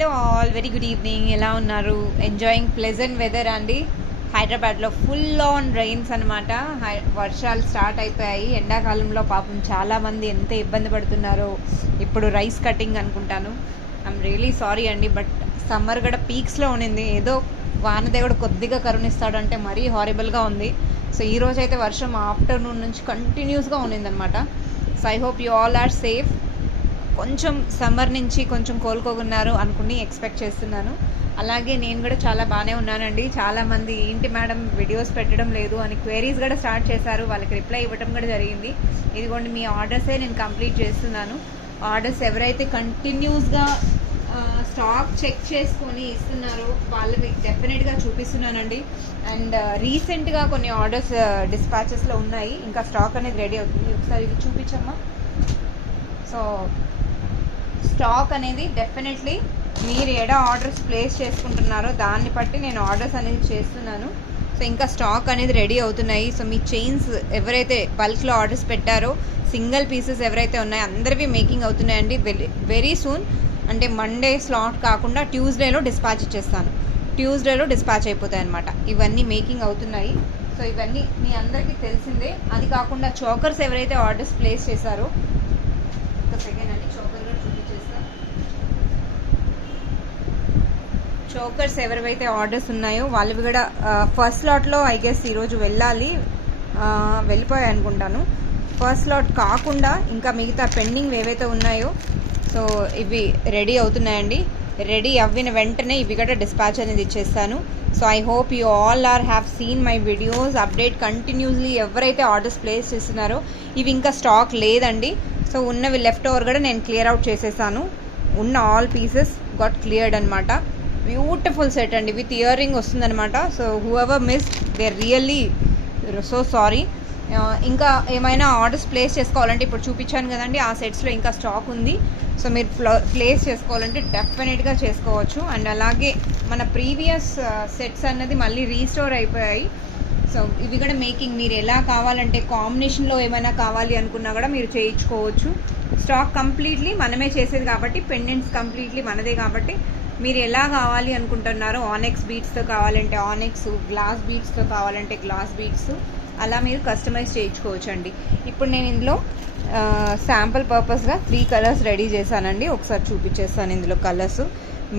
Hello all, very good evening. ఎలా ఉన్నారు? Enjoying pleasant weather అండి. హైదరాబాద్లో ఫుల్ ఆన్ రెయిన్స్ అనమాట. వర్షాలు స్టార్ట్ అయిపోయాయి. ఎండాకాలంలో పాపం చాలామంది ఎంత ఇబ్బంది పడుతున్నారో. ఇప్పుడు రైస్ కటింగ్ అనుకుంటాను. ఐఎమ్ రియలీ సారీ అండి, బట్ సమ్మర్ కూడా పీక్స్లో ఉండింది. ఏదో వానదేవుడు కొద్దిగా కరుణిస్తాడంటే మరీ హారిబుల్గా ఉంది. సో ఈరోజు అయితే వర్షం ఆఫ్టర్నూన్ నుంచి కంటిన్యూస్గా ఉండిందనమాట. So I hope you all are safe. కొంచెం సమ్మర్ నుంచి కొంచెం కోలుకోకున్నారు అనుకుని ఎక్స్పెక్ట్ చేస్తున్నాను. అలాగే నేను కూడా చాలా బాగానే ఉన్నానండి. చాలామంది ఏంటి మేడం వీడియోస్ పెట్టడం లేదు అని క్వైరీస్ కూడా స్టార్ట్ చేశారు. వాళ్ళకి రిప్లై ఇవ్వడం కూడా జరిగింది. ఇదిగోండి మీ ఆర్డర్సే నేను కంప్లీట్ చేస్తున్నాను. ఆర్డర్స్ ఎవరైతే కంటిన్యూస్గా స్టాక్ చెక్ చేసుకొని ఇస్తున్నారో వాళ్ళకి డెఫినెట్గా చూపిస్తున్నానండి. అండ్ రీసెంట్గా కొన్ని ఆర్డర్స్ డిస్పాచెస్లో ఉన్నాయి. ఇంకా స్టాక్ అనేది రెడీ అవుతుంది. ఒకసారి ఇది చూపించమ్మా. సో స్టాక్ అనేది డెఫినెట్లీ మీరు ఎడ ఆర్డర్స్ ప్లేస్ చేసుకుంటున్నారో దాన్ని బట్టి నేను ఆర్డర్స్ అనేది చేస్తున్నాను. సో ఇంకా స్టాక్ అనేది రెడీ అవుతున్నాయి. సో మీ చైన్స్ ఎవరైతే బల్క్లో ఆర్డర్స్ పెట్టారో, సింగిల్ పీసెస్ ఎవరైతే ఉన్నాయో అందరివి మేకింగ్ అవుతున్నాయండి. వెరీ సూన్, అంటే మండే స్లాట్ కాకుండా ట్యూస్డేలో డిస్పాచ్ ఇచ్చేస్తాను. ట్యూస్డేలో డిస్పాచ్ అయిపోతాయి అనమాట. ఇవన్నీ మేకింగ్ అవుతున్నాయి. సో ఇవన్నీ మీ అందరికీ తెలిసిందే. అది కాకుండా చోకర్స్ ఎవరైతే ఆర్డర్స్ ప్లేస్ చేశారో, ఒక సెకండ్ అండి, చోకర్ కూడా చూపించేస్తా. చోకర్స్ ఎవరివైతే ఆర్డర్స్ ఉన్నాయో వాళ్ళవి కూడా ఫస్ట్ లాట్లో ఐ గెస్ ఈరోజు వెళ్ళిపోయాయి అనుకుంటాను. ఫస్ట్ లాట్ కాకుండా ఇంకా మిగతా పెండింగ్ ఏవైతే ఉన్నాయో సో ఇవి రెడీ అవుతున్నాయండి. రెడీ అవ్విన వెంటనే ఇవి కూడా డిస్పాచ్ అనేది ఇచ్చేస్తాను. So I hope you all have seen my videos update continuously. ఎవరైతే ఆర్డర్స్ ప్లేస్ చేస్తున్నారో ఇవి ఇంకా స్టాక్ లేదండి. సో ఉన్నవి లెఫ్ట్ ఓవర్ కూడా నేను క్లియర్ అవుట్ చేసేసాను. ఉన్న ఆల్ పీసెస్ గాట్ క్లియర్డ్ అనమాట. బ్యూటిఫుల్ సెట్ అండి, విత్ ఇయర్ రింగ్ వస్తుందనమాట. So who ever miss they really so sorry. ఇంకా ఏమైనా ఆర్డర్స్ ప్లేస్ చేసుకోవాలంటే ఇప్పుడు చూపించాను కదండి, ఆ సెట్స్లో ఇంకా స్టాక్ ఉంది. సో మీరు ప్లేస్ చేసుకోవాలంటే డెఫినెట్గా చేసుకోవచ్చు. అండ్ అలాగే మన ప్రీవియస్ సెట్స్ అన్నది మళ్ళీ రీస్టోర్ అయిపోయాయి. సో ఇవి కూడా మేకింగ్ మీరు ఎలా కావాలంటే కాంబినేషన్లో ఏమైనా కావాలి అనుకున్నా కూడా మీరు చేయించుకోవచ్చు. స్టాక్ కంప్లీట్లీ మనమే చేసేది కాబట్టి, పెండెంట్స్ కంప్లీట్లీ మనదే కాబట్టి మీరు ఎలా కావాలి అనుకుంటున్నారో, ఆనెక్స్ బీడ్స్తో కావాలంటే ఆనెక్స్, గ్లాస్ బీడ్స్తో కావాలంటే గ్లాస్ బీడ్స్, అలా మీరు కస్టమైజ్ చేయించుకోవచ్చు అండి. ఇప్పుడు నేను ఇందులో శాంపుల్ పర్పస్గా 3 కలర్స్ రెడీ చేశానండి. ఒకసారి చూపించేస్తాను. ఇందులో కలర్స్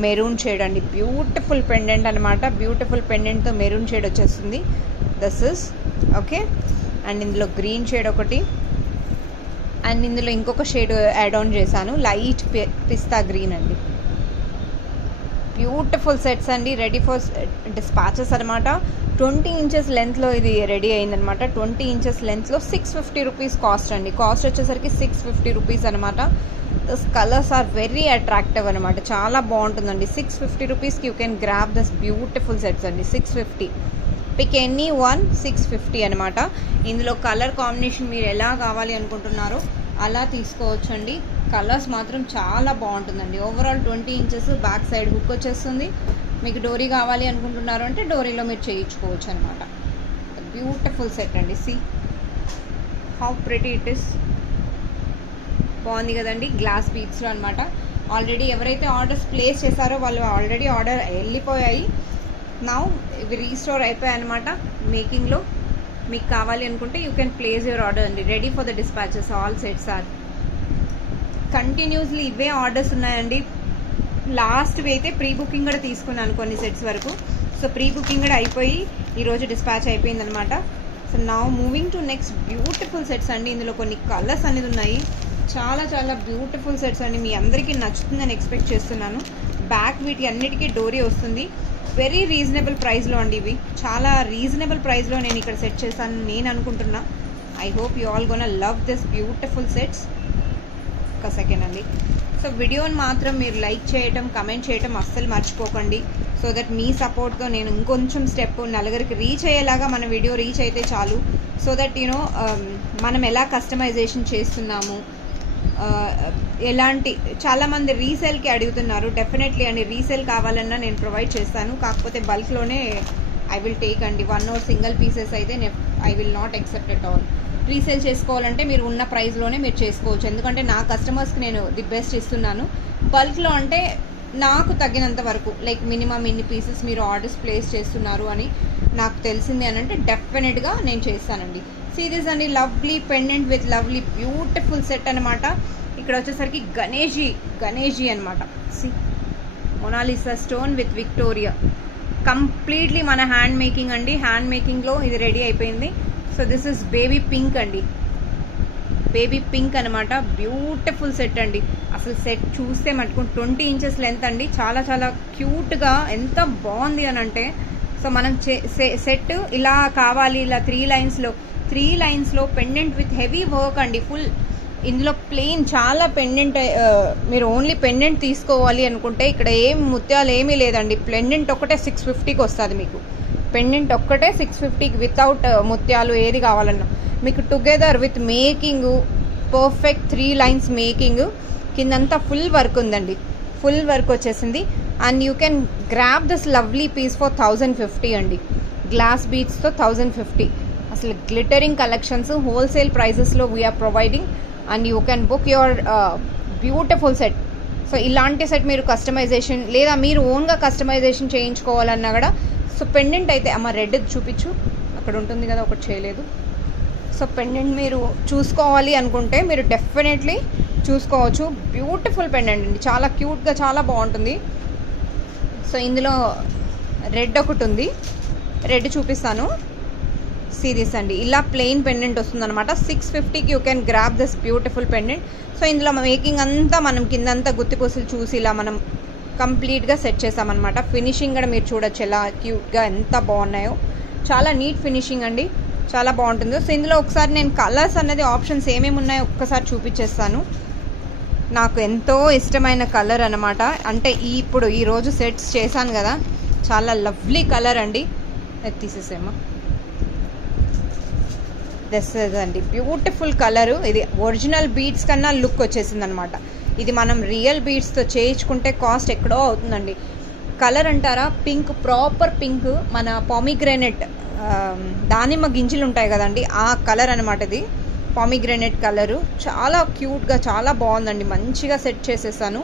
మెరూన్ షేడ్ అండి, బ్యూటిఫుల్ పెండెంట్ అనమాట. బ్యూటిఫుల్ పెండెంట్తో మెరూన్ షేడ్ వచ్చేస్తుంది. This is okay. అండ్ ఇందులో గ్రీన్ షేడ్ ఒకటి, అండ్ ఇందులో ఇంకొక షేడ్ యాడ్ ఆన్ చేశాను, లైట్ పిస్తా గ్రీన్ అండి. బ్యూటిఫుల్ సెట్స్ అండి, రెడీ ఫర్ డిస్పాచెస్ అనమాట. 20 ఇంచెస్ లెంత్లో ఇది రెడీ అయిందనమాట. 20 ఇంచెస్ లెంత్లో 650 రూపీస్ కాస్ట్ అండి. కాస్ట్ వచ్చేసరికి 650 రూపీస్ అనమాట. This colours are very attractive అనమాట. చాలా బాగుంటుందండి. 650 రూపీస్కి you can grab this beautiful sets అండి. 650, పిక్ ఎనీ వన్, 650 అనమాట. ఇందులో కలర్ కాంబినేషన్ మీరు ఎలా కావాలి అనుకుంటున్నారో అలా తీసుకోవచ్చు అండి. కలర్స్ మాత్రం చాలా బాగుంటుందండి. Overall 20 inches back side hook వచ్చేస్తుంది. మీకు డోరీ కావాలి అనుకుంటున్నారు అంటే డోరీలో మీరు చేయించుకోవచ్చు అనమాట. బ్యూటిఫుల్ సెట్ అండి. See how pretty it is. బాగుంది కదండి, గ్లాస్ బీడ్స్లో అనమాట. ఆల్రెడీ ఎవరైతే ఆర్డర్స్ ప్లేస్ చేశారో వాళ్ళు ఆల్రెడీ ఆర్డర్ వెళ్ళిపోయాయి. నౌ ఇవి రీస్టోర్ అయిపోయాయి అనమాట. మేకింగ్లో మీకు కావాలి అనుకుంటే you can place your order అండి. Ready for the dispatches. All sets are continuously ఇవే ఆర్డర్స్ ఉన్నాయండి. లాస్ట్ అయితే ప్రీ బుకింగ్ కూడా తీసుకున్నాను కొన్ని సెట్స్ వరకు. సో ప్రీ బుకింగ్ కూడా అయిపోయి ఈరోజు డిస్పాచ్ అయిపోయిందనమాట. So now moving to next beautiful sets అండి. ఇందులో కొన్ని కలర్స్ అనేది ఉన్నాయి. చాలా చాలా బ్యూటిఫుల్ సెట్స్ అండి. మీ అందరికీ నచ్చుతుందని ఎక్స్పెక్ట్ చేస్తున్నాను. బ్యాక్ వీటి అన్నిటికీ డోరీ వస్తుంది. వెరీ రీజనబుల్ ప్రైస్లో అండి. ఇవి చాలా రీజనబుల్ ప్రైస్లో నేను ఇక్కడ సెట్ చేశాను నేను అనుకుంటున్నా. I hope you all gonna love this beautiful sets. ఒక సెకండ్ అండి. సో వీడియోని మాత్రం మీరు లైక్ చేయటం, కమెంట్ చేయటం అస్సలు మర్చిపోకండి. సో దట్ మీ సపోర్ట్తో నేను ఇంకొంచెం స్టెప్ నలుగురికి రీచ్ అయ్యేలాగా మన వీడియో రీచ్ అయితే చాలు. సో దట్ యూనో మనం ఎలా కస్టమైజేషన్ చేస్తున్నాము, ఎలాంటి చాలామంది రీసేల్కి అడుగుతున్నారు. డెఫినెట్లీ అండి, రీసేల్ కావాలన్నా నేను ప్రొవైడ్ చేస్తాను. కాకపోతే బల్క్లోనే ఐ విల్ టేక్ అండి. 1 or సింగిల్ పీసెస్ అయితే I will not accept at all. Resale చేసుకోవాలంటే మీరు ఉన్న ప్రైస్లోనే మీరు చేసుకోవచ్చు. ఎందుకంటే నా కస్టమర్స్కి నేను ది బెస్ట్ ఇస్తున్నాను. బల్క్లో అంటే నాకు తగ్గినంత వరకు లైక్ మినిమం ఇన్ని పీసెస్ మీరు ఆర్డర్స్ ప్లేస్ చేస్తున్నారు అని నాకు తెలిసింది అని అంటే డెఫినెట్గా నేను చేస్తానండి. సీరీస్ అండి, lovely pendant with lovely beautiful set అనమాట. ఇక్కడ వచ్చేసరికి గణేషి అనమాట. See Monalisa stone with Victoria, completely మన హ్యాండ్ మేకింగ్ అండి. హ్యాండ్ మేకింగ్లో ఇది రెడీ అయిపోయింది. So this is baby pink అండి, బేబీ పింక్ అనమాట. బ్యూటిఫుల్ సెట్ అండి. అసలు సెట్ చూస్తే మటుకు 20 ఇంచెస్ లెంత్ అండి. చాలా చాలా క్యూట్గా ఎంత బాగుంది అని అంటే, సో మనం సెట్ ఇలా కావాలి, ఇలా 3 లైన్స్లో పెండెంట్ విత్ హెవీ వర్క్ అండి. ఫుల్ ఇందులో ప్లెయిన్ చాలా పెండెంట్, మీరు ఓన్లీ పెండెంట్ తీసుకోవాలి అనుకుంటే ఇక్కడ ఏం ముత్యాలు ఏమీ లేదండి. పెండెంట్ ఒక్కటే 650కి వస్తుంది మీకు. పెండెంట్ ఒక్కటే 650కి వితౌట్ ముత్యాలు ఏది కావాలన్నా మీకు. Together with making perfect 3 lines making, కిందంతా ఫుల్ వర్క్ ఉందండి. ఫుల్ వర్క్ వచ్చేసింది. And you can grab this lovely piece for 1050 అండి. గ్లాస్ బీడ్స్తో 1050. అసలు గ్లిటరింగ్ కలెక్షన్స్ హోల్సేల్ ప్రైజెస్లో we're providing. And you can book your beautiful set. So ఇలాంటి set మీరు customization లేదా మీరు ఓన్గా కస్టమైజేషన్ చేయించుకోవాలన్నా కూడా, సో పెండెంట్ అయితే అమ్మ రెడ్ చూపించు, అక్కడ ఉంటుంది కదా, ఒకటి చేయలేదు. సో పెండెంట్ మీరు చూసుకోవాలి అనుకుంటే మీరు డెఫినెట్లీ చూసుకోవచ్చు. బ్యూటిఫుల్ పెండెంట్ అండి, చాలా క్యూట్గా చాలా బాగుంటుంది. సో ఇందులో రెడ్ ఒకటి ఉంది, రెడ్ చూపిస్తాను. సిరీస్ అండి, ఇలా ప్లెయిన్ పెండెంట్ వస్తుంది అనమాట. 650కి you can grab this beautiful pendant. So ఇందులో మేకింగ్ అంతా మనం కిందంతా గుత్తిపూసలు చూసి ఇలా మనం కంప్లీట్గా సెట్ చేసామన్నమాట. ఫినిషింగ్ కూడా మీరు చూడొచ్చు ఎలా క్యూట్గా ఎంత బాగున్నాయో. చాలా నీట్ ఫినిషింగ్ అండి, చాలా బాగుంటుంది. సో ఇందులో ఒకసారి నేను కలర్స్ అనేది ఆప్షన్స్ ఏమేమి ఉన్నాయో ఒక్కసారి చూపించేస్తాను. నాకు ఎంతో ఇష్టమైన కలర్ అనమాట. అంటే ఇప్పుడు ఈరోజు సెట్స్ చేశాను కదా, చాలా లవ్లీ కలర్ అండి. అది తీసేసేమా, దిస్ ఇస్ అండి బ్యూటిఫుల్ కలరు. ఇది ఒరిజినల్ బీడ్స్ కన్నా లుక్ వచ్చేసింది అనమాట. ఇది మనం రియల్ బీడ్స్తో చేయించుకుంటే కాస్ట్ ఎక్కడో అవుతుందండి. కలర్ అంటారా, పింక్, ప్రాపర్ పింక్, మన పామిగ్రానైట్ దానిమ్మ గింజలు ఉంటాయి కదండి, ఆ కలర్ అనమాట. ఇది పామిగ్రానైట్ కలరు, చాలా క్యూట్గా చాలా బాగుందండి. మంచిగా సెట్ చేసేసాను.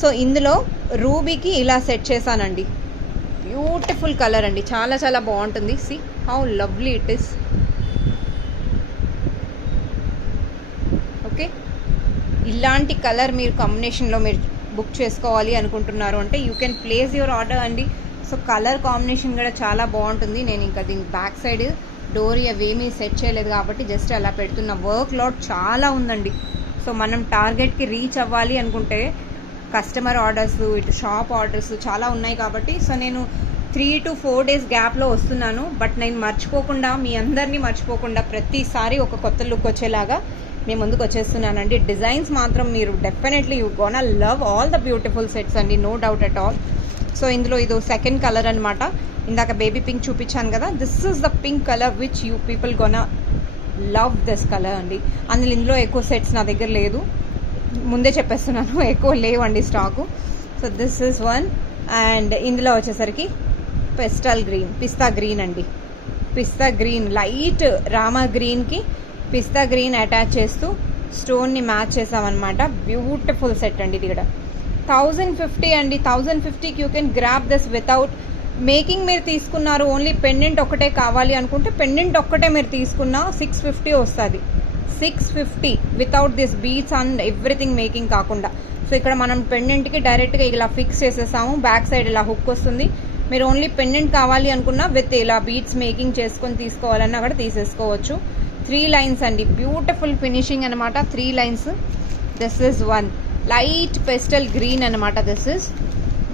సో ఇందులో రూబీకి ఇలా సెట్ చేశానండి. బ్యూటిఫుల్ కలర్ అండి, చాలా చాలా బాగుంటుంది. See how lovely it is. Okay, ఇలాంటి కలర్ మీరు కాంబినేషన్లో మీరు బుక్ చేసుకోవాలి అనుకుంటున్నారు అంటే you can place your order అండి. సో కలర్ కాంబినేషన్ కూడా చాలా బాగుంటుంది. నేను ఇంకా దీని బ్యాక్ సైడ్ డోరీ అవేమీ సెట్ చేయలేదు కాబట్టి జస్ట్ అలా పెడుతున్న. వర్క్ లోడ్ చాలా ఉందండి. సో మనం టార్గెట్కి రీచ్ అవ్వాలి అనుకుంటే కస్టమర్ ఆర్డర్స్, ఇటు షాప్ ఆర్డర్స్ చాలా ఉన్నాయి కాబట్టి, సో నేను 3 to 4 days గ్యాప్లో వస్తున్నాను. బట్ నేను మర్చిపోకుండా, మీ అందరినీ మర్చిపోకుండా ప్రతిసారి ఒక కొత్త లుక్ వచ్చేలాగా మీ ముందుకు వచ్చేస్తున్నానండి. డిజైన్స్ మాత్రం మీరు definitely you gonna love all the beautiful sets అండి, no doubt at all. So ఇందులో ఇది సెకండ్ కలర్ అనమాట. ఇందాక బేబీ పింక్ చూపించాను కదా, this is the pink colour which you people gonna love this colour అండి. అందులో ఇందులో ఎక్కువ సెట్స్ నా దగ్గర లేదు, ముందే చెప్పేస్తున్నాను, ఎక్కువ లేవండి stock. So this is one. And ఇందులో వచ్చేసరికి పెస్టల్ గ్రీన్, పిస్తా గ్రీన్ అండి. పిస్తా గ్రీన్, లైట్ రామా గ్రీన్కి పిస్తా గ్రీన్ అటాచ్ చేస్తూ స్టోన్ని మ్యాచ్ చేసామన్నమాట. బ్యూటిఫుల్ సెట్ అండి. ఇది కూడా 1050 అండి. 1050కి you can grab this without making. మీరు తీసుకున్నారు ఓన్లీ పెండెంట్ ఒకటే కావాలి అనుకుంటే పెండెంట్ ఒక్కటే మీరు తీసుకున్న 650 వస్తుంది. 650 without this beads and everything making కాకుండా. సో ఇక్కడ మనం పెండెంట్కి డైరెక్ట్గా ఇలా ఫిక్స్ చేసేసాము. బ్యాక్ సైడ్ ఇలా హుక్ వస్తుంది. మీరు ఓన్లీ పెండెంట్ కావాలి అనుకున్నా విత్ ఇలా బీడ్స్ మేకింగ్ చేసుకొని తీసుకోవాలన్నా కూడా తీసేసుకోవచ్చు. 3 లైన్స్ అండి, బ్యూటిఫుల్ ఫినిషింగ్ అనమాట. 3 lines. This is one light pastel green అనమాట. దిస్ ఇస్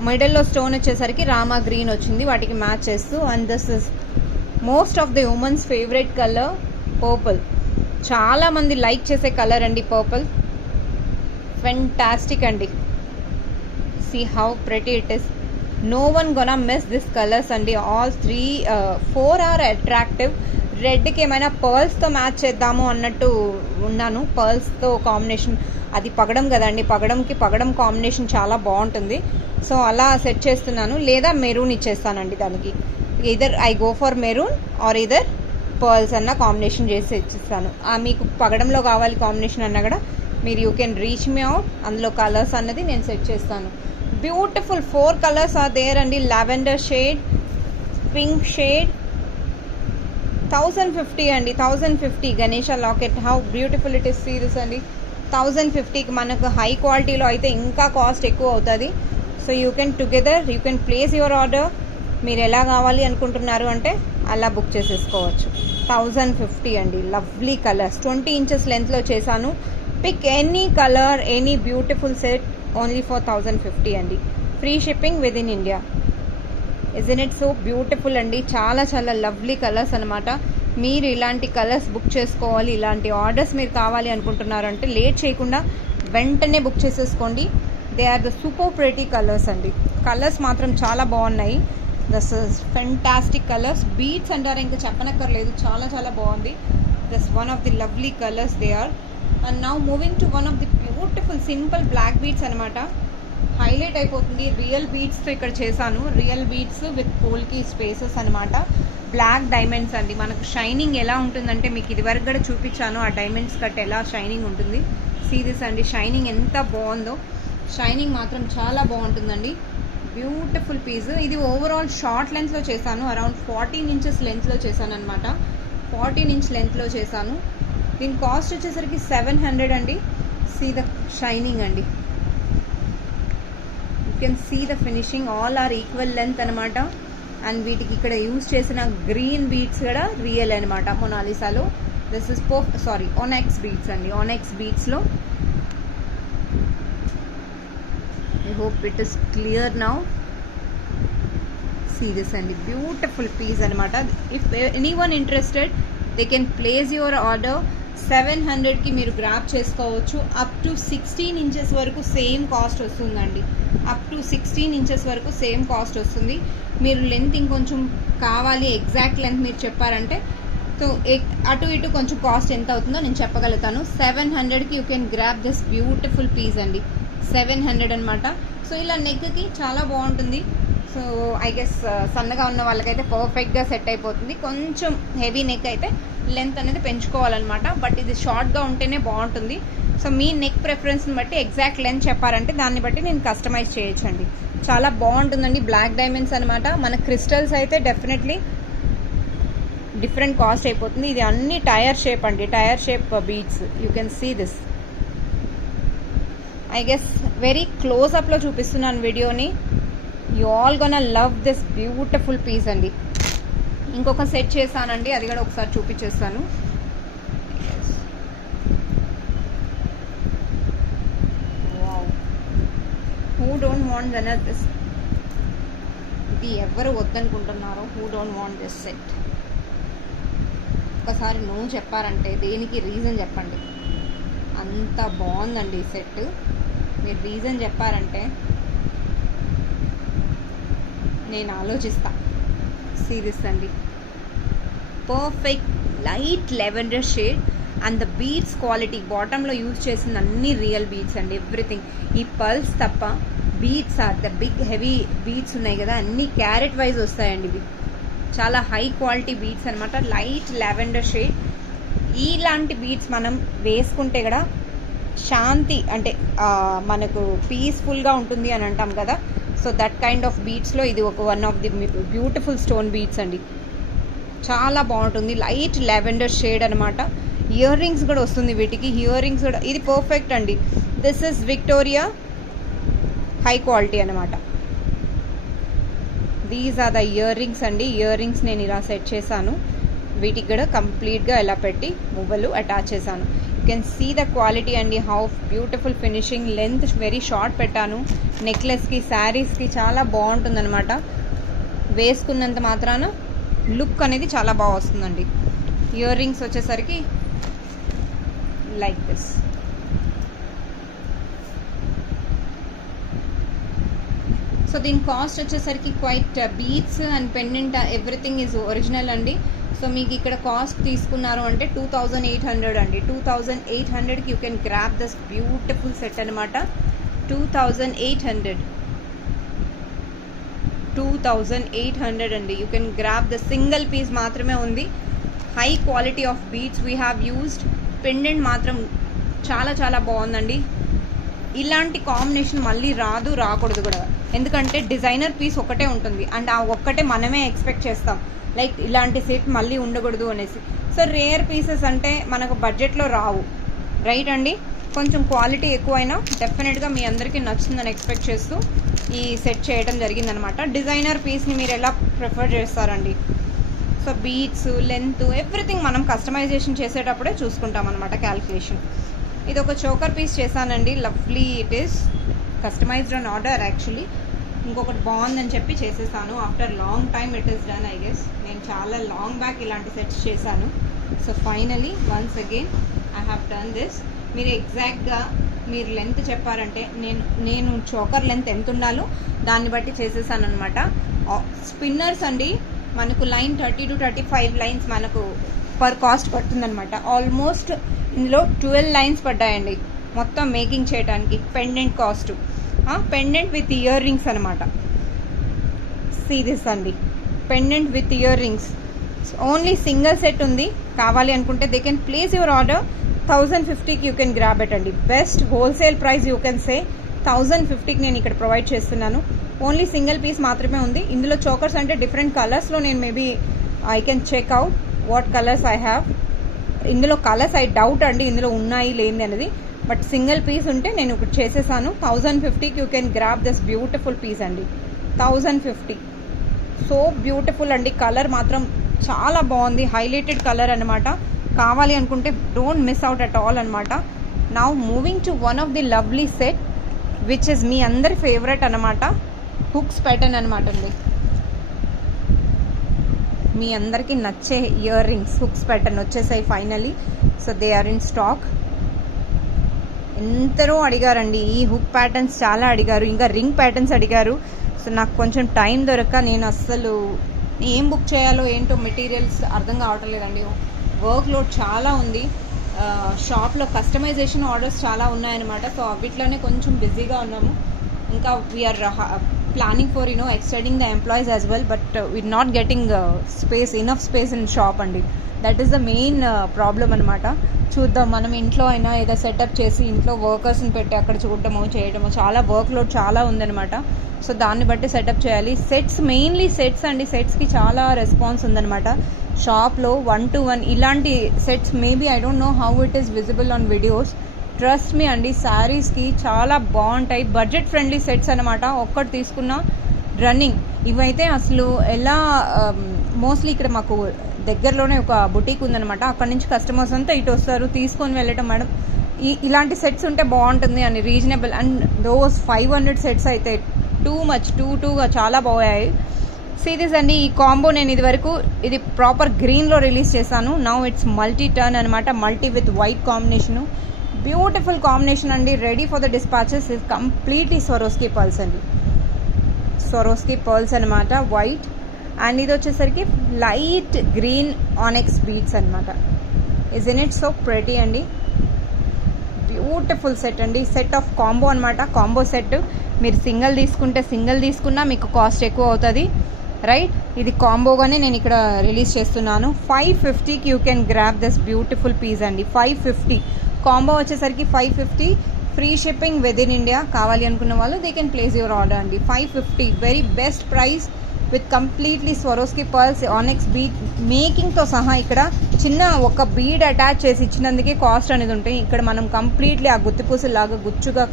మిడిల్లో స్టోన్ వచ్చేసరికి రామా గ్రీన్ వచ్చింది వాటికి మ్యాచ్ చేస్తూ. And this is most of the women's favourite colour purple. చాలా మంది లైక్ చేసే కలర్ అండి పర్పుల్. ఫెంటాస్టిక్ అండి. See how pretty it is. No one gonna miss this colours అండి. All 4 are attractive. రెడ్కి ఏమైనా పర్ల్స్తో మ్యాచ్ చేద్దాము అన్నట్టు ఉన్నాను. పర్ల్స్తో కాంబినేషన్, అది పగడం కదండి, పగడం కాంబినేషన్ చాలా బాగుంటుంది. సో అలా సెట్ చేస్తున్నాను. లేదా మెరూన్ ఇచ్చేస్తానండి దానికి. Either I go for maroon or either pearls అన్న కాంబినేషన్ చేసి ఇచ్చిస్తాను. మీకు పగడంలో కావాలి కాంబినేషన్ అన్నా కూడా మీరు you can reach me out. అందులో కలర్స్ అన్నది నేను సెట్ చేస్తాను. బ్యూటిఫుల్ 4 కలర్స్ ఆర్ దేర్ అండి. లావెండర్ షేడ్, పింక్ షేడ్, 1050 అండి. 1050 Ganesha locket. How beautiful it is. See this అండి. 1050కి మనకు హై క్వాలిటీలో అయితే ఇంకా కాస్ట్ ఎక్కువ అవుతుంది. So you can place your order. మీరు ఎలా కావాలి అనుకుంటున్నారు అంటే అలా బుక్ చేసేసుకోవచ్చు. 1050 అండి. Lovely colours. 20 ఇంచెస్ లెంత్లో చేశాను. Pick any colour, any beautiful set only for 1050 అండి. Free shipping within India. Isn't it so beautiful అండి. చాలా చాలా లవ్లీ కలర్స్ అనమాట. మీరు ఇలాంటి కలర్స్ బుక్ చేసుకోవాలి, ఇలాంటి ఆర్డర్స్ మీరు కావాలి అనుకుంటున్నారు అంటే లేట్ చేయకుండా వెంటనే బుక్ చేసేసుకోండి. They are the super pretty colours అండి. కలర్స్ మాత్రం చాలా బాగున్నాయి. This is fantastic colours. Beads అంటారా, ఇంకా చెప్పనక్కర్లేదు, చాలా చాలా బాగుంది. This one of the lovely colours they are. And now moving to one of the beautiful simple black beads అనమాట. హైలైట్ అయిపోతుంది. రియల్ బీట్స్తో ఇక్కడ చేశాను. Real beads with polki spaces అనమాట. బ్లాక్ డైమండ్స్ అండి. మనకు షైనింగ్ ఎలా ఉంటుందంటే మీకు ఇది వరకు కూడా చూపించాను. ఆ డైమండ్స్ కట్ ఎలా షైనింగ్ ఉంటుంది. సీరియస్ అండి, షైనింగ్ ఎంత బాగుందో. షైనింగ్ మాత్రం చాలా బాగుంటుందండి. Beautiful piece. ఇది ఓవరాల్ షార్ట్ లెంత్లో చేశాను. అరౌండ్ 14 ఇంచెస్ లెంత్లో చేశాను అనమాట. 14 ఇంచ్ లెంత్లో చేశాను. దీని కాస్ట్ వచ్చేసరికి 700 అండి. సీ ద షైనింగ్ అండి. You can see the finishing. All are equal length అనమాట. అండ్ వీటికి ఇక్కడ యూజ్ చేసిన గ్రీన్ బీడ్స్ కూడా రియల్ అనమాట. మొనాలిసాలో దిస్ ఇస్ ఆనెక్స్ బీడ్స్ అండి. ఆనెక్స్ బీడ్స్లో I hope it is clear now. See this and beautiful piece anamata. If anyone interested, they can place your order. 700 ki మీరు grab చేసుకోవచ్చు. Up to 16 inches వరకు same cost వస్తుందండి. Up to 16 inches వరకు same cost వస్తుంది. మీరు length ఇంకొంచెం కావాలి, exact length మీరు చెప్పారంటే సో అటు ఇటు కొంచెం కాస్ట్ ఎంత అవుతుందో నేను చెప్పగలుగుతాను. 700కి you can grab this beautiful piece అండి. 700 అనమాట. సో ఇలా నెక్కి చాలా బాగుంటుంది. సో ఐ గెస్ సన్నగా ఉన్న వాళ్ళకైతే పర్ఫెక్ట్గా సెట్ అయిపోతుంది. కొంచెం హెవీ నెక్ అయితే లెంత్ అనేది పెంచుకోవాలన్నమాట. బట్ ఇది షార్ట్గా ఉంటేనే బాగుంటుంది. సో మీ నెక్ ప్రిఫరెన్స్ని బట్టి ఎగ్జాక్ట్ లెంత్ చెప్పారంటే దాన్ని బట్టి నేను కస్టమైజ్ చేయొచ్చండి. చాలా బాగుంటుందండి. బ్లాక్ డైమండ్స్ అనమాట. మన క్రిస్టల్స్ అయితే డెఫినెట్లీ డిఫరెంట్ కాస్ట్ అయిపోతుంది. ఇది అన్ని టైర్ షేప్ అండి. Tyre shape beads. You can see this. I guess very క్లోజ్అప్లో చూపిస్తున్నాను వీడియోని. You all gonna love this beautiful piece అండి. ఇంకొక సెట్ చేశానండి, అది కూడా ఒకసారి చూపించేస్తాను. Who don't want this. ఇది ఎవరు వద్దనుకుంటున్నారో who don't want this set. ఒకసారి నో చెప్పారంటే దేనికి రీజన్ చెప్పండి. అంత బాగుందండి ఈ సెట్. మీరు రీజన్ చెప్పారంటే నేను ఆలోచిస్తా. సీరియస్ అండి. Perfect light lavender shade and the beads quality. బాటంలో యూజ్ చేసిన అన్ని రియల్ బీడ్స్ అండి. ఎవ్రీథింగ్. ఈ పల్స్ తప్ప beads are the big heavy beads ఉన్నాయి కదా, అన్ని క్యారెట్ వైజ్ వస్తాయండి. ఇవి చాలా హై క్వాలిటీ బీడ్స్ అనమాట. Light lavender shade. ఇలాంటి బీడ్స్ మనం వేసుకుంటే కూడా శాంతి అంటే మనకు పీస్ఫుల్గా ఉంటుంది అని అంటాం కదా. సో దట్ కైండ్ ఆఫ్ బీడ్స్లో ఇది ఒక one of the beautiful stone beads అండి. చాలా బాగుంటుంది. లైట్ లెవెండర్ షేడ్ అనమాట. ఇయర్ రింగ్స్ కూడా వస్తుంది వీటికి. ఇయర్ రింగ్స్ కూడా ఇది పర్ఫెక్ట్ అండి. This is Victoria high quality అనమాట. These are the earrings అండి. ఇయర్ రింగ్స్ నేను ఇలా సెట్ చేశాను. వీటికి కూడా కంప్లీట్గా ఇలా పెట్టి మువ్వలు అటాచ్ చేశాను. You can see the quality అండి. How beautiful finishing. Length very short పెట్టాను. నెక్లెస్కి, శారీస్కి చాలా బాగుంటుంది అనమాట. వేసుకున్నంత మాత్రాన లుక్ అనేది చాలా బాగా వస్తుందండి. ఇయర్ రింగ్స్ వచ్చేసరికి లైక్ దిస్. సో దీని కాస్ట్ వచ్చేసరికి quite beads and pendant everything is original అండి. సో మీకు ఇక్కడ కాస్ట్ తీసుకున్నారు అంటే 2800 అండి. 2800కి you can grab this beautiful set అనమాట. 2800 అండి. You can grab the single piece మాత్రమే ఉంది. High quality of beads we have used. Pendant మాత్రం చాలా చాలా బాగుందండి. ఇలాంటి కాంబినేషన్ మళ్ళీ రాకూడదు కూడా, ఎందుకంటే డిజైనర్ పీస్ ఒకటే ఉంటుంది అండ్ ఆ ఒక్కటే మనమే ఎక్స్పెక్ట్ చేస్తాం, లైక్ ఇలాంటి సెట్ మళ్ళీ ఉండకూడదు అనేసి. సో రేర్ పీసెస్ అంటే మనకు బడ్జెట్లో రావు, రైట్ అండి. కొంచెం క్వాలిటీ ఎక్కువైనా డెఫినెట్గా మీ అందరికీ నచ్చుతుందని ఎక్స్పెక్ట్ చేస్తూ ఈ సెట్ చేయడం జరిగిందనమాట. డిజైనర్ పీస్ని మీరు ఎలా ప్రిఫర్ చేస్తారండి? సో బీట్స్, లెంత్, ఎవ్రీథింగ్ మనం కస్టమైజేషన్ చేసేటప్పుడే చూసుకుంటాం అనమాట క్యాల్కులేషన్. ఇది ఒక చోకర్ పీస్ చేశానండి, lovely it is, customised on order actually. ఇంకొకటి బాగుందని చెప్పి చేసేసాను, after long time it is done I guess. నేను చాలా లాంగ్ బ్యాక్ ఇలాంటి సెట్స్ చేశాను. So finally once again I have done this. మీరు ఎగ్జాక్ట్గా మీరు లెంత్ చెప్పారంటే నేను చోకర్ లెంత్ ఎంత ఉండాలో దాన్ని బట్టి చేసేసాను అనమాట. స్పిన్నర్స్ అండి మనకు లైన్ 30 to 35 లైన్స్ మనకు పర్ కాస్ట్ పడుతుందనమాట. ఆల్మోస్ట్ ఇందులో 12 లైన్స్ పడ్డాయండి మొత్తం మేకింగ్ చేయడానికి. Pendant cost, pendant with earrings అనమాట. సీ దిస్ అండి, pendant with earrings. Only single set ఉంది, కావాలి అనుకుంటే they can place your order. 1050కి యూ కెన్ గ్రాబ్ ఇట్ అండి. Best wholesale price you can say 1050కి నేను ఇక్కడ ప్రొవైడ్ చేస్తున్నాను. ఓన్లీ సింగిల్ పీస్ మాత్రమే ఉంది. ఇందులో చోకర్స్ అంటే డిఫరెంట్ కలర్స్లో నేను maybe I can check out what colours I have. ఇందులో కలర్స్ ఐ డౌట్ అండి ఇందులో ఉన్నాయి లేనిది అనేది, బట్ సింగిల్ పీస్ ఉంటే నేను ఇప్పుడు చేసేసాను. 1050కి you can grab this beautiful piece అండి. 1050, సో బ్యూటిఫుల్ అండి. కలర్ మాత్రం చాలా బాగుంది, హైలైటెడ్ కలర్ అనమాట. కావాలి అనుకుంటే don't miss out at all అనమాట. Now moving to one of the lovely set which is మీ అందరి ఫేవరెట్ అనమాట, హుక్స్ ప్యాటర్న్ అనమాట అండి. మీ అందరికీ నచ్చే ఇయర్ రింగ్స్ హుక్స్ ప్యాటర్న్ వచ్చేసాయి finally. So they are in stock. ఎంతరో అడిగారండి ఈ హుక్ ప్యాటర్న్స్, చాలా అడిగారు, ఇంకా రింగ్ ప్యాటర్న్స్ అడిగారు. సో నాకు కొంచెం టైం దొరక్క నేను అస్సలు ఏం బుక్ చేయాలో ఏంటో మెటీరియల్స్ అర్థం కావటం లేదండి. వర్క్ లోడ్ చాలా ఉంది, షాప్లో కస్టమైజేషన్ ఆర్డర్స్ చాలా ఉన్నాయన్నమాట. సో అవిట్లోనే కొంచెం బిజీగా ఉన్నాము. ఇంకా we're planning for extending the employees as well, but we're not getting enough space in shop అండి. That is the main problem అనమాట. చూద్దాం, మనం ఇంట్లో అయినా ఏదో సెటప్ చేసి ఇంట్లో వర్కర్స్ని పెట్టి అక్కడ చూడటమో చేయటమో, చాలా వర్క్ లోడ్ చాలా ఉందన్నమాట. సో దాన్ని బట్టి సెటప్ చేయాలి. సెట్స్, మెయిన్లీ సెట్స్ అండి, సెట్స్కి చాలా రెస్పాన్స్ ఉందన్నమాట షాప్లో. 1 to 1 ఇలాంటి sets maybe I don't know how it is visible on videos. Trust me అండి, శారీస్కి చాలా బాగుంటాయి, బడ్జెట్ ఫ్రెండ్లీ సెట్స్ అనమాట. ఒక్కటి తీసుకున్న రన్నింగ్. ఇవైతే అసలు ఎలా, మోస్ట్లీ ఇక్కడ మాకు దగ్గరలోనే ఒక బుటీక్ ఉందనమాట, అక్కడ నుంచి కస్టమర్స్ అంతా ఇటు వస్తారు తీసుకొని వెళ్ళటం. మేడం ఇలాంటి సెట్స్ ఉంటే బాగుంటుంది అని, రీజనబుల్. అండ్ దోస్ 500 సెట్స్ అయితే టూ మచ్, టూగా చాలా బాగాయి. సీరీస్ అండి, ఈ కాంబో నేను ఇది ప్రాపర్ గ్రీన్లో రిలీజ్ చేశాను. నౌ ఇట్స్ మల్టీ టర్న్ అనమాట, multi with white combination. Beautiful combination అండి, రెడీ ఫర్ ద డిస్పాచెస్. ఇది కంప్లీట్లీ స్వరోస్కీ పర్ల్స్ అండి, స్వరోస్కీ పర్ల్స్ అనమాట, వైట్. అండ్ ఇది వచ్చేసరికి లైట్ గ్రీన్ ఆనెక్స్ బీట్స్ అనమాట. Is in it so pretty అండి, బ్యూటిఫుల్ సెట్ అండి. సెట్ ఆఫ్ కాంబో అనమాట, కాంబో సెట్. మీరు సింగిల్ తీసుకున్నా మీకు కాస్ట్ ఎక్కువ అవుతుంది, రైట్. ఇది కాంబోగానే నేను ఇక్కడ రిలీజ్ చేస్తున్నాను. 550కి you can grab this beautiful piece అండి. 550 కాంబో వచ్చేసరికి 550, free shipping within India. కావాలి అనుకున్న వాళ్ళు they can place your order అండి. 550 very best price with completely Swarovski pearls, onyx bead మేకింగ్తో సహా. ఇక్కడ చిన్న ఒక బీడ్ అటాచ్ చేసి ఇచ్చినందుకే కాస్ట్ అనేది ఉంటాయి. ఇక్కడ మనం కంప్లీట్లీ ఆ గుత్తిపూసలాగా గుచ్చుగా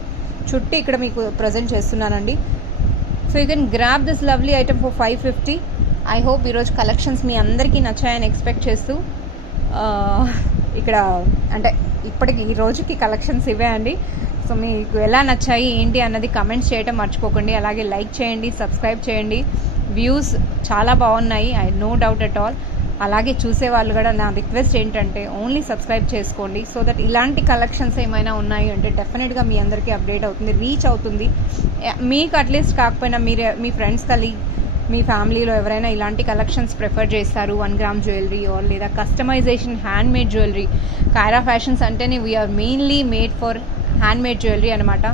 చుట్టి ఇక్కడ మీకు ప్రజెంట్ చేస్తున్నానండి. So you can grab this lovely item for 550. I hope ఈరోజు కలెక్షన్స్ మీ అందరికీ నచ్చాయని ఎక్స్పెక్ట్ చేస్తూ, ఇక్కడ అంటే ఇప్పటికి ఈ రోజుకి కలెక్షన్స్ ఇవే అండి. సో మీకు ఎలా నచ్చాయి ఏంటి అన్నది కమెంట్స్ చేయడం మర్చిపోకండి. అలాగే లైక్ చేయండి, సబ్స్క్రైబ్ చేయండి. వ్యూస్ చాలా బాగున్నాయి, I know doubt at all. అలాగే చూసేవాళ్ళు కూడా నా రిక్వెస్ట్ ఏంటంటే ఓన్లీ సబ్స్క్రైబ్ చేసుకోండి, సో దట్ ఇలాంటి కలెక్షన్స్ ఏమైనా ఉన్నాయి అంటే డెఫినెట్గా మీ అందరికీ అప్డేట్ అవుతుంది, రీచ్ అవుతుంది. మీకు అట్లీస్ట్ కాకపోయినా మీ ఫ్రెండ్స్ కలీగ్, మీ ఫ్యామిలీలో ఎవరైనా ఇలాంటి కలెక్షన్స్ ప్రిఫర్ చేస్తారు, 1 గ్రామ్ జ్యువెలరీ ఆర్ లేదా customization handmade jewellery. Kaira fashions అంటేనే we're mainly made for handmade jewellery అనమాట.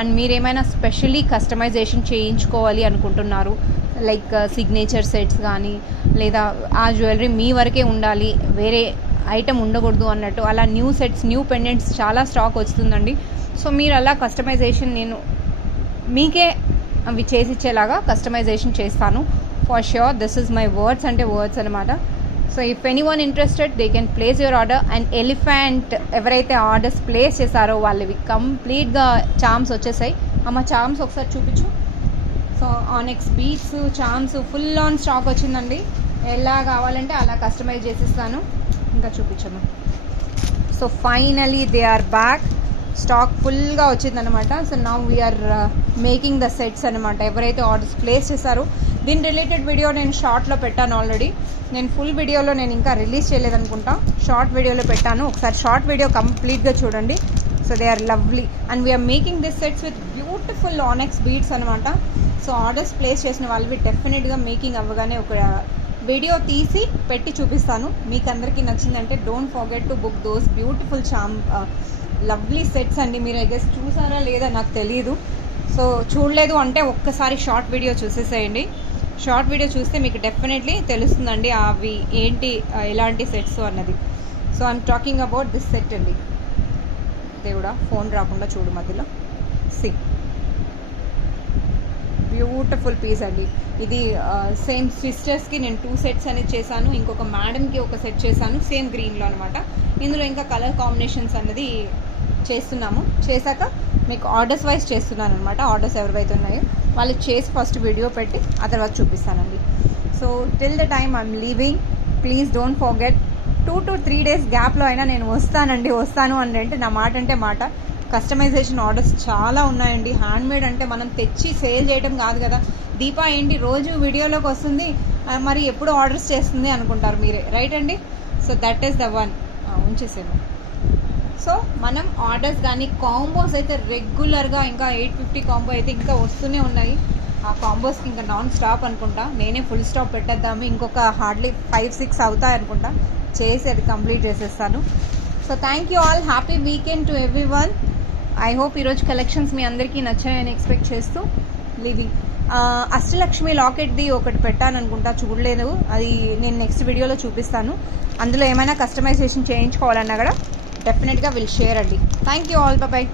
అండ్ మీరేమైనా స్పెషల్లీ కస్టమైజేషన్ చేయించుకోవాలి అనుకుంటున్నారు, లైక్ సిగ్నేచర్ సెట్స్ కానీ, లేదా ఆ జ్యువెలరీ మీ వరకే ఉండాలి, వేరే ఐటమ్ ఉండకూడదు అన్నట్టు. అలా న్యూ సెట్స్, న్యూ పెండెంట్స్ చాలా స్టాక్ వస్తుందండి. సో మీరు అలా కస్టమైజేషన్ నేను మీకే అవి చేసిచ్చేలాగా కస్టమైజేషన్ చేస్తాను for sure. This is my words అంటే వర్డ్స్ అనమాట. So if any one interested they can place your order. And elephant ఎవరైతే ఆర్డర్స్ ప్లేస్ చేశారో వాళ్ళవి కంప్లీట్గా చామ్స్ వచ్చేసాయి. అమ్మ చామ్స్ ఒకసారి చూపించు. So ఆనెక్స్ beats, charms full on stock వచ్చిందండి. ఎలా కావాలంటే అలా కస్టమైజ్ చేసిస్తాను. ఇంకా చూపించము. So finally they are back. Stock ఫుల్గా వచ్చిందనమాట. So now we are making the sets అనమాట. ఎవరైతే ఆర్డర్స్ ప్లేస్ చేశారో దీని రిలేటెడ్ వీడియో నేను షార్ట్లో పెట్టాను ఆల్రెడీ. నేను ఫుల్ వీడియోలో నేను ఇంకా రిలీజ్ చేయలేదనుకుంటా, షార్ట్ వీడియోలో పెట్టాను. ఒకసారి షార్ట్ వీడియో కంప్లీట్గా చూడండి. So they are lovely and we are making this sets with beautiful onyx beads అనమాట. సో ఆర్డర్స్ ప్లేస్ చేసిన వాళ్ళవి డెఫినెట్గా మేకింగ్ అవ్వగానే ఒక వీడియో తీసి పెట్టి చూపిస్తాను. మీకు అందరికీ నచ్చిందంటే don't forget to book those beautiful lovely sets అండి. మీరు ఐ గెస్ చూసారా లేదా నాకు తెలియదు. సో చూడలేదు అంటే ఒక్కసారి షార్ట్ వీడియో చూసేసేయండి. షార్ట్ వీడియో చూస్తే మీకు డెఫినెట్లీ తెలుస్తుందండి అవి ఏంటి, ఎలాంటి సెట్స్ అన్నది. So I'm talking about this set అండి. దేవుడా ఫోన్ రాకుండా చూడు మధ్యలో. సి బ్యూటిఫుల్ పీస్ అండి ఇది. సేమ్ సిస్టర్స్కి నేను 2 సెట్స్ అనేది చేశాను. ఇంకొక మేడంకి ఒక సెట్ చేశాను సేమ్ గ్రీన్లో అనమాట. ఇందులో ఇంకా కలర్ కాంబినేషన్స్ అన్నది చేస్తున్నాము. చేశాక మీకు ఆర్డర్స్ వైజ్ చేస్తున్నాను అనమాట. ఆర్డర్స్ ఎవరివైతే ఉన్నాయో వాళ్ళకి చేసి ఫస్ట్ వీడియో పెట్టి ఆ తర్వాత చూపిస్తానండి. So till the time I'm leaving. Please don't forget 2 to 3 days గ్యాప్లో అయినా నేను వస్తాను అని అంటే నా మాట అంటే మాట. కస్టమైజేషన్ ఆర్డర్స్ చాలా ఉన్నాయండి. హ్యాండ్మేడ్ అంటే మనం తెచ్చి సేల్ చేయడం కాదు కదా. దీపా ఏంటి రోజు వీడియోలోకి వస్తుంది, మరి ఎప్పుడు ఆర్డర్స్ చేస్తుంది అనుకుంటారు మీరే, రైట్ అండి. So that is the one. ఉంచేసాను. సో మనం ఆర్డర్స్ కానీ కాంబోస్ అయితే రెగ్యులర్గా ఇంకా 850 కాంబో అయితే ఇంకా వస్తూనే ఉన్నాయి. ఆ కాంబోస్కి ఇంకా నాన్ స్టాప్ అనుకుంటా. నేనే ఫుల్ స్టాప్ పెట్టేద్దాము. ఇంకొక హార్డ్లీ 5-6 అవుతాయి అనుకుంటా. చేసి అది కంప్లీట్ చేసేస్తాను. So thank you all. Happy weekend to every one. I hope ఈరోజు కలెక్షన్స్ మీ అందరికీ నచ్చాయని ఎక్స్పెక్ట్ చేస్తూ లివింగ్. అష్టలక్ష్మి లాకెట్ది ఒకటి పెట్టాను అనుకుంటా, చూడలేదు. అది నేను నెక్స్ట్ వీడియోలో చూపిస్తాను. అందులో ఏమైనా కస్టమైజేషన్ చేయించుకోవాలన్నా కూడా డెఫినెట్గా విల్ షేర్ అండి. Thank you all. బాయ్.